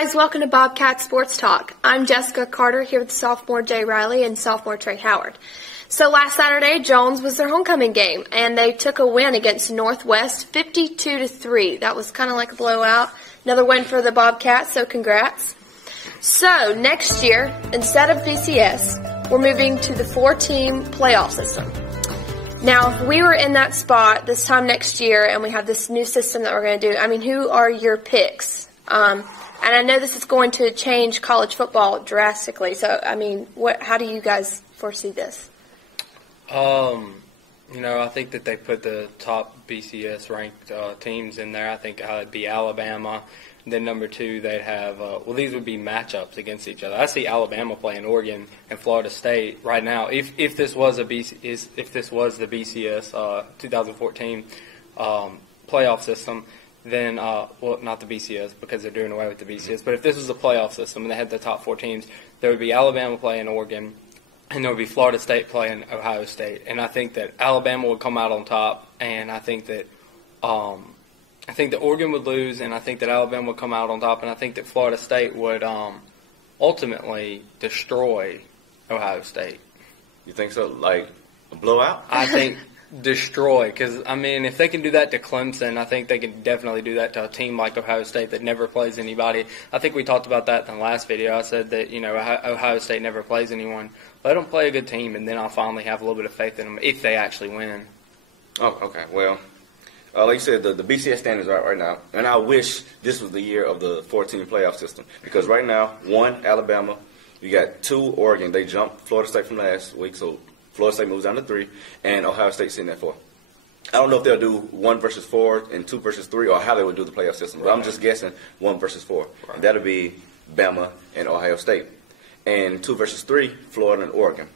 guys, welcome to Bobcat Sports Talk. I'm Jessica Carter here with sophomore Jay Riley and sophomore Trey Howard. So last Saturday, Jones was their homecoming game, and they took a win against Northwest 52-3. That was kind of like a blowout. Another win for the Bobcats, so congrats. So next year, instead of BCS, we're moving to the 4-team playoff system. Now, if we were in that spot this time next year and we have this new system that we're going to do, I mean, who are your picks? And I know this is going to change college football drastically. So, I mean, how do you guys foresee this? I think that they put the top BCS ranked teams in there. I think it'd be Alabama. Then number 2, they'd have these would be matchups against each other. I see Alabama playing Oregon and Florida State right now. If this was the BCS 2014 playoff system, then not the BCS because they're doing away with the BCS. But if this was a playoff system and they had the top 4 teams, there would be Alabama playing Oregon, and there would be Florida State playing Ohio State. And I think that Alabama would come out on top, and I think that Oregon would lose, and I think that Alabama would come out on top, and I think that Florida State would ultimately destroy Ohio State. You think so? Like a blowout? I think destroy, because, I mean, if they can do that to Clemson, I think they can definitely do that to a team like Ohio State that never plays anybody. I think we talked about that in the last video. I said that, Ohio State never plays anyone. Let them play a good team, and then I'll finally have a little bit of faith in them if they actually win. Oh, okay. Well, like you said, the BCS standards are right now, and I wish this was the year of the 14 playoff system, because right now, 1, Alabama, you got 2, Oregon. They jumped Florida State from last week, so Florida State moves down to 3, and Ohio State sitting at 4. I don't know if they'll do 1 versus 4 and 2 versus 3, or how they would do the playoff system, but I'm just guessing 1 versus 4. Right. And that'll be Bama and Ohio State. And 2 versus 3, Florida and Oregon.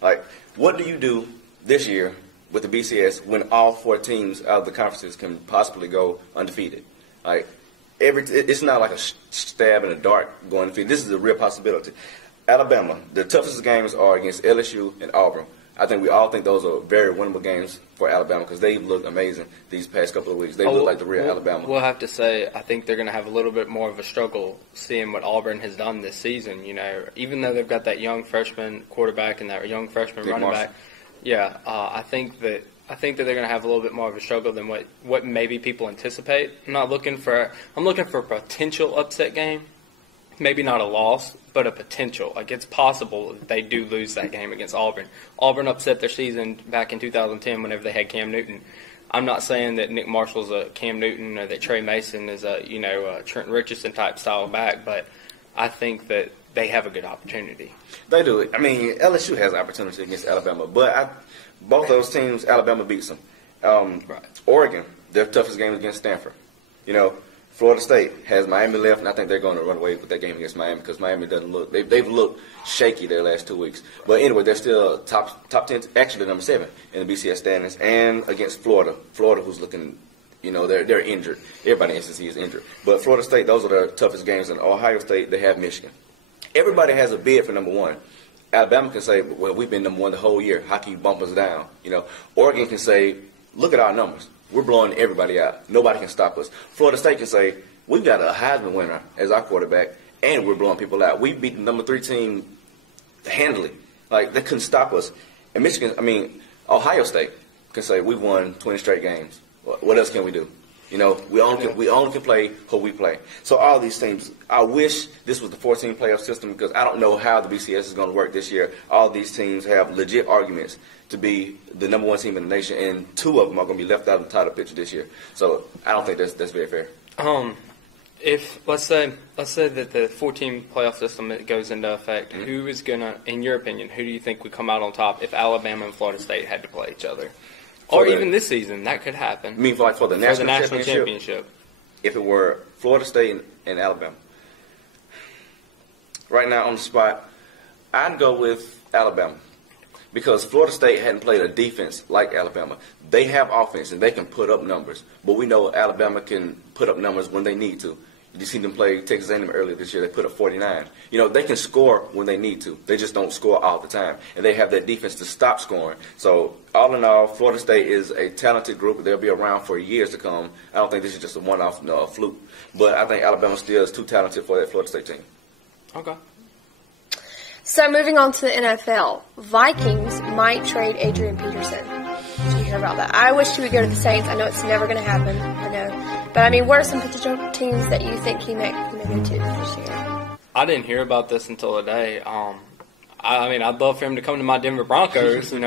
Like, what do you do this year with the BCS when all 4 teams out of the conferences can possibly go undefeated? Like, it's not like a stab in the dark going undefeated. This is a real possibility. Alabama, the toughest games are against LSU and Auburn. I think we all think those are very winnable games for Alabama because they've looked amazing these past couple of weeks. They look like the real Alabama. We'll have to say I think they're going to have a little bit more of a struggle seeing what Auburn has done this season. Even though they've got that young freshman quarterback and that young freshman running back. Yeah, I think that they're going to have a little bit more of a struggle than what maybe people anticipate. I'm looking for a potential upset game. Maybe not a loss, but a potential. Like, it's possible that they do lose that game against Auburn. Auburn upset their season back in 2010 whenever they had Cam Newton. I'm not saying that Nick Marshall's a Cam Newton or that Trey Mason is a Trent Richardson type style back, but I think that they have a good opportunity. They do. I mean, LSU has an opportunity against Alabama, but both those teams, Alabama beats them. Right. Oregon, their toughest game is against Stanford. Florida State has Miami left, and I think they're going to run away with that game against Miami because Miami doesn't look. They've looked shaky their last 2 weeks. But anyway, they're still top 10, actually number 7 in the BCS standings, and against Florida. Florida, who's looking, they're injured. Everybody in SEC is injured. But Florida State, those are their toughest games. And Ohio State, they have Michigan. Everybody has a bid for number 1. Alabama can say, well, we've been number 1 the whole year. How can you bump us down? Oregon can say, look at our numbers. We're blowing everybody out. Nobody can stop us. Florida State can say, we've got a Heisman winner as our quarterback, and we're blowing people out. We beat the number 3 team handily. Like, they couldn't stop us. And Ohio State can say, we've won 20 straight games. What else can we do? We only can play who we play. So all these teams, I wish this was the 14 playoff system because I don't know how the BCS is going to work this year. All these teams have legit arguments to be the number 1 team in the nation, and 2 of them are going to be left out of the title picture this year. So I don't think that's very fair. If let's say that the 14 playoff system goes into effect, who is gonna, in your opinion, who do you think would come out on top if Alabama and Florida State had to play each other? Or even this season, that could happen. You mean for the national championship? If it were Florida State and Alabama. Right now on the spot, I'd go with Alabama. Because Florida State hadn't played a defense like Alabama. They have offense, and they can put up numbers. But we know Alabama can put up numbers when they need to. You seen them play Texas A&M earlier this year. They put up 49. You know, they can score when they need to. They just don't score all the time. And they have that defense to stop scoring. So, all in all, Florida State is a talented group. They'll be around for years to come. I don't think this is just a one-off fluke. But I think Alabama still is too talented for that Florida State team. Okay. So moving on to the NFL, Vikings might trade Adrian Peterson. Did you hear about that? I wish he would go to the Saints. I know it's never going to happen. I know. But, I mean, what are some potential teams that you think he may go to this year? I didn't hear about this until today. I mean, I'd love for him to come to my Denver Broncos, have him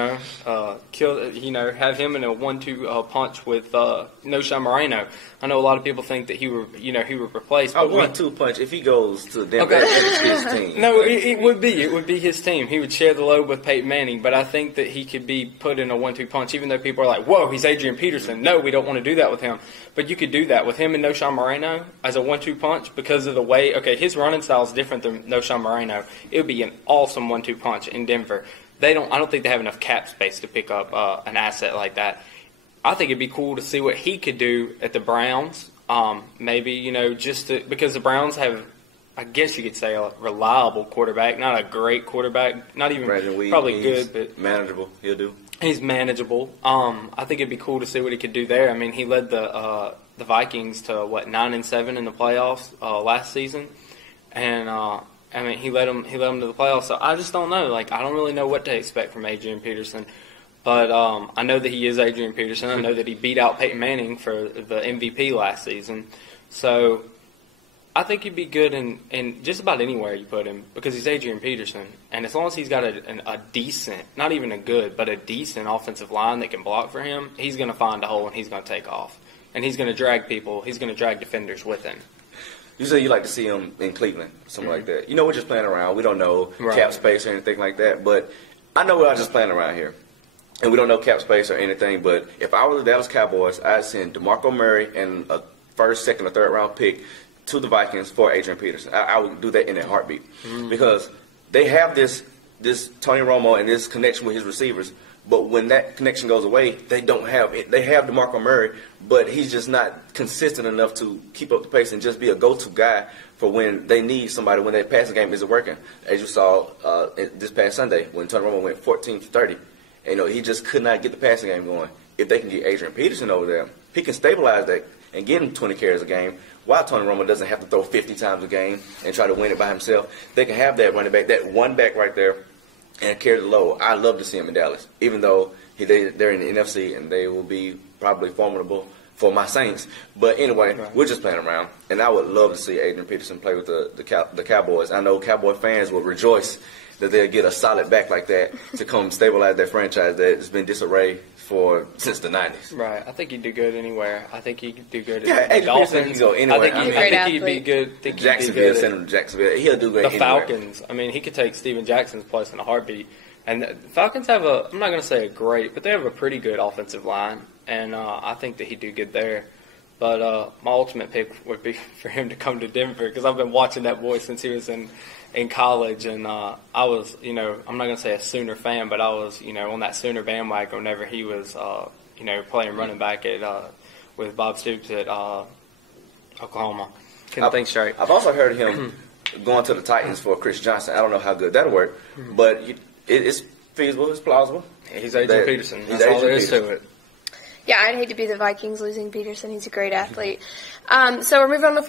in a 1-2 punch with Noshawn Moreno. I know a lot of people think that he would replace. A 1-2 punch if he goes to Denver. Okay. It's his team. No, it would be. It would be his team. He would share the load with Peyton Manning, but I think that he could be put in a 1-2 punch, even though people are like, whoa, he's Adrian Peterson. No, we don't want to do that with him. But you could do that with him and Noshawn Moreno as a 1-2 punch because of the way, his running style is different than Noshawn Moreno. It would be an awesome 1-2 punch in Denver. I don't think they have enough cap space to pick up an asset like that. I think it'd be cool to see what he could do at the Browns. Maybe, because the Browns have, I guess you could say, a reliable quarterback, not a great quarterback, not even probably good, but manageable. He'll do. He's manageable. I think it'd be cool to see what he could do there. I mean, he led the Vikings to 9-7 in the playoffs last season, and he led them to the playoffs. So I just don't know. I don't really know what to expect from Adrian Peterson. But I know that he is Adrian Peterson. I know that he beat out Peyton Manning for the MVP last season. So I think he'd be good in just about anywhere you put him because he's Adrian Peterson. And as long as he's got a decent, not even a good, but a decent offensive line that can block for him, he's going to find a hole and he's going to take off. And he's going to drag people. He's going to drag defenders with him. You say you like to see him in Cleveland, something like that. We're just playing around. We don't know cap space or anything like that. But I know we're all just playing around here. And we don't know cap space or anything. But if I were the Dallas Cowboys, I'd send DeMarco Murray and a first, second, or third round pick to the Vikings for Adrian Peterson. I would do that in a heartbeat. Because they have this Tony Romo and this connection with his receivers. But when that connection goes away, they don't have it. They have DeMarco Murray, but he's just not consistent enough to keep up the pace and just be a go-to guy for when they need somebody, when their passing game isn't working. As you saw this past Sunday when Tony Romo went 14-30. And, he just could not get the passing game going. If they can get Adrian Peterson over there, he can stabilize that and get him 20 carries a game while Tony Romo doesn't have to throw 50 times a game and try to win it by himself. They can have that running back, that one back right there, and carry the load. I love to see him in Dallas, even though they're in the NFC and they will be probably formidable for my Saints. But anyway, we're just playing around, and I would love to see Adrian Peterson play with the Cowboys. I know Cowboy fans will rejoice that they'll get a solid back like that to come stabilize that franchise that has been disarray since the 90s. Right. I think he'd do good anywhere. I think he could do good at the Dolphins. He can go anywhere. I think he'd be good. Jacksonville, send him to Jacksonville. He'll do great anywhere. The Falcons. I mean, he could take Steven Jackson's place in a heartbeat. And the Falcons have I'm not going to say a great, but they have a pretty good offensive line. And I think that he'd do good there. But my ultimate pick would be for him to come to Denver because I've been watching that boy since he was in college, and I was, I'm not going to say a Sooner fan, but I was, on that Sooner bandwagon whenever he was, playing running back with Bob Stoops at Oklahoma. Couldn't think straight. I've also heard him going to the Titans for Chris Johnson. I don't know how good that'll work, but it's feasible, it's plausible. He's Adrian Peterson. That's all there is to it. Yeah, I'd hate to be the Vikings losing Peterson. He's a great athlete. So we're moving on to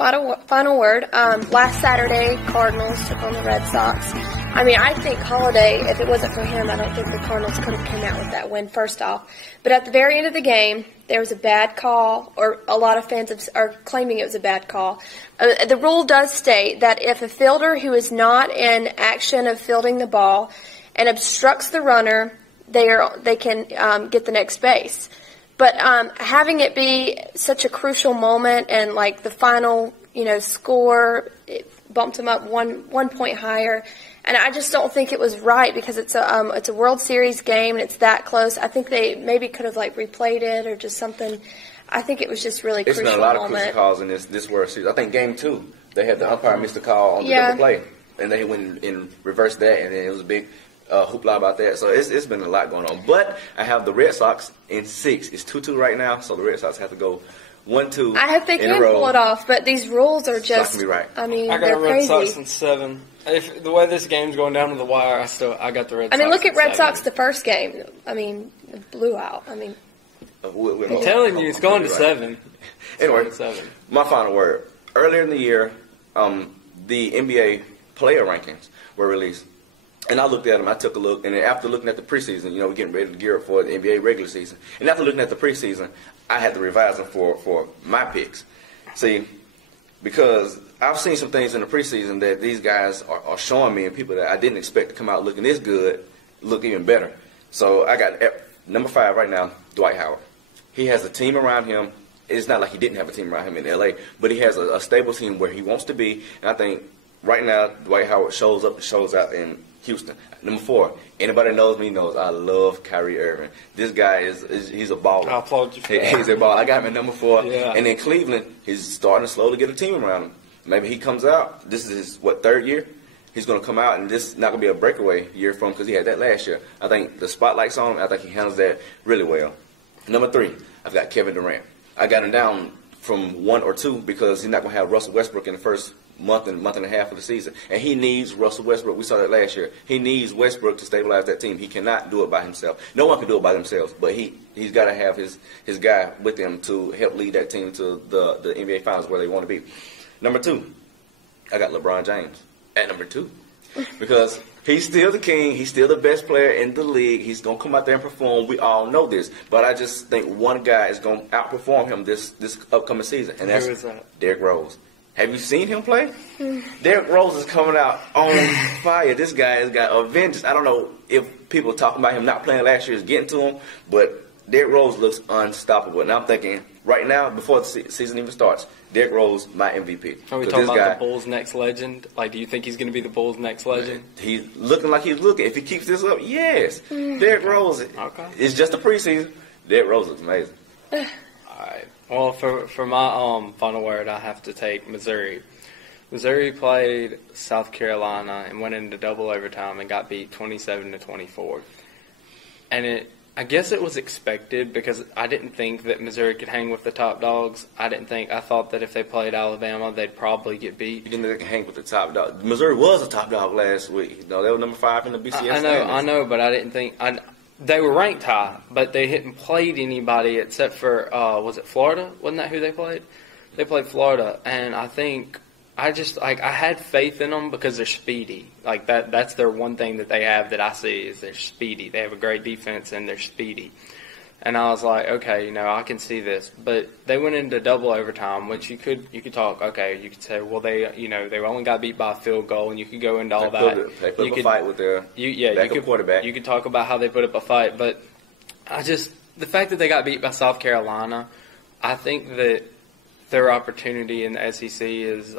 final word. Last Saturday, Cardinals took on the Red Sox. I mean, I think Holiday, if it wasn't for him, I don't think the Cardinals could have come out with that win, first off. But at the very end of the game, there was a bad call, or a lot of fans are claiming it was a bad call. The rule does state that if a fielder who is not in action of fielding the ball and obstructs the runner, they can get the next base. But having it be such a crucial moment and like the final, score, it bumped him up one point higher, and I just don't think it was right because it's a World Series game and it's that close. I think they maybe could have replayed it or just something. I think it was just really crucial moment. It's been a lot of crucial calls in this World Series. I think Game 2 they had the umpire missed a call on the double play, and they went and reversed that, and then it was a big hoopla about that. So it's been a lot going on. But I have the Red Sox in 6. It's 2-2 right now, so the Red Sox have to go 1-2. I hope they can pull it off, but these rules are just. Right. I mean, I got they're the Red crazy. Sox in 7. If the way this game's going down to the wire, I got the Red Sox. I mean, look at Red 7. Sox the first game. I mean, it blew out. I mean, I'm telling you, it's going to 7. Anyway, 7. My final word. Earlier in the year, the NBA player rankings were released. And I looked at them, I took a look, and then after looking at the preseason, we're getting ready to gear up for the NBA regular season. And after looking at the preseason, I had to revise them for my picks. See, because I've seen some things in the preseason that these guys are showing me, and people that I didn't expect to come out looking this good look even better. So I got number 5 right now, Dwight Howard. He has a team around him. It's not like he didn't have a team around him in L.A., but he has a stable team where he wants to be. And I think right now Dwight Howard shows up and shows out in Houston. Number 4, anybody that knows me knows I love Kyrie Irving. This guy he's a baller. I applaud you for that. He's a baller. I got him at number 4. Yeah. And in Cleveland, he's starting to slowly get a team around him. Maybe he comes out. This is his, 3rd year? He's going to come out, and this is not going to be a breakaway year for him because he had that last year. I think the spotlight's on him. I think he handles that really well. Number 3, I've got Kevin Durant. I got him down from 1 or 2 because he's not going to have Russell Westbrook in the first month and a half of the season. And he needs Russell Westbrook. We saw that last year. He needs Westbrook to stabilize that team. He cannot do it by himself. No one can do it by themselves, but he's got to have his guy with him to help lead that team to the NBA Finals where they want to be. Number 2, I got LeBron James at number 2 because he's still the king. He's still the best player in the league. He's going to come out there and perform. We all know this. But I just think one guy is going to outperform him this upcoming season, and that's Derrick Rose. Have you seen him play? Derrick Rose is coming out on fire. This guy has got a vengeance. I don't know if people talking about him not playing last year is getting to him, but Derrick Rose looks unstoppable. And I'm thinking right now, before the season even starts, Derrick Rose, my MVP. Are we talking about the Bulls' next legend? Like, do you think he's going to be the Bulls' next legend? He's looking like he's looking. If he keeps this up, yes. Derrick Rose. Okay. It's just a preseason. Derrick Rose looks amazing. All right. Well, for my final word, I have to take Missouri. Missouri played South Carolina and went into double overtime and got beat 27-24. And I guess it was expected because I didn't think that Missouri could hang with the top dogs. I thought that if they played Alabama, they'd probably get beat. You didn't think they could hang with the top dog. Missouri was a top dog last week. No, they were number 5 in the BCS. I know, but I didn't think they were ranked high, but they hadn't played anybody except for was it Florida? Wasn't that who they played? They played Florida, and I think I had faith in them because they're speedy. Like that's their one thing that they have that I see is they're speedy. They have a great defense and they're speedy. And I was like, okay, I can see this. But they went into double overtime, which you could talk, okay, you could say, well, they only got beat by a field goal, and you could go into all that. They put up a fight with their backup quarterback. You could talk about how they put up a fight, but the fact that they got beat by South Carolina, I think that their opportunity in the SEC is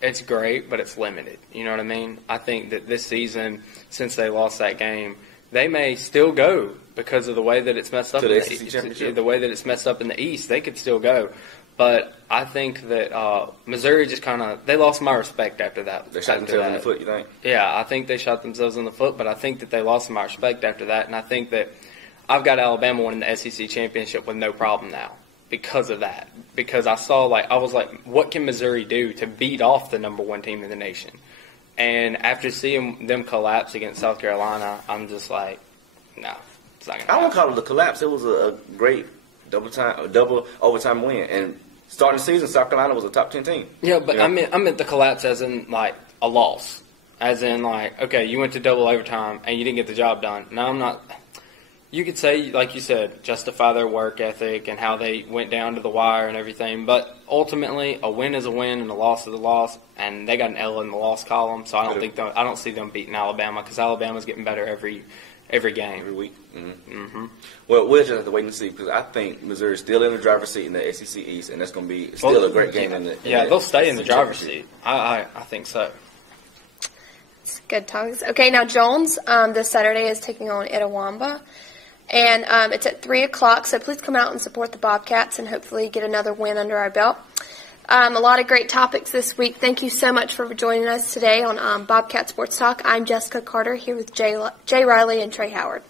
it's great, but it's limited. You know what I mean? I think that this season, since they lost that game, they may still go because of the way that it's messed up. The way that it's messed up in the East, they could still go. But I think that Missouri just they lost my respect after that. They shot themselves in the foot, you think? Yeah, I think they shot themselves in the foot, but I think that they lost my respect after that. And I think that I've got Alabama winning the SEC championship with no problem now because of that. Because I was like, what can Missouri do to beat off the number 1 team in the nation? And after seeing them collapse against South Carolina, I'm just like, no, it's not going to happen. I won't call it a collapse. It was a great double overtime win. And starting the season, South Carolina was a top 10 team. Yeah, but I meant the collapse as in, like, a loss. As in, like, okay, you went to double overtime and you didn't get the job done. No, I'm not. You could say, like you said, justify their work ethic and how they went down to the wire and everything. But ultimately, a win is a win and a loss is a loss. And they got an L in the loss column, so I don't see them beating Alabama because Alabama's getting better every game, every week. Mm-hmm. Well, we'll just have to wait and see because I think Missouri's still in the driver's seat in the SEC East, and that's going to be still a great game. They'll stay in the driver's seat. I think so. It's good talks. Okay, now Jones this Saturday is taking on Itawamba. And it's at 3 o'clock, so please come out and support the Bobcats and hopefully get another win under our belt. A lot of great topics this week. Thank you so much for joining us today on Bobcat Sports Talk. I'm Jessica Carter here with Jay Riley and Trey Howard.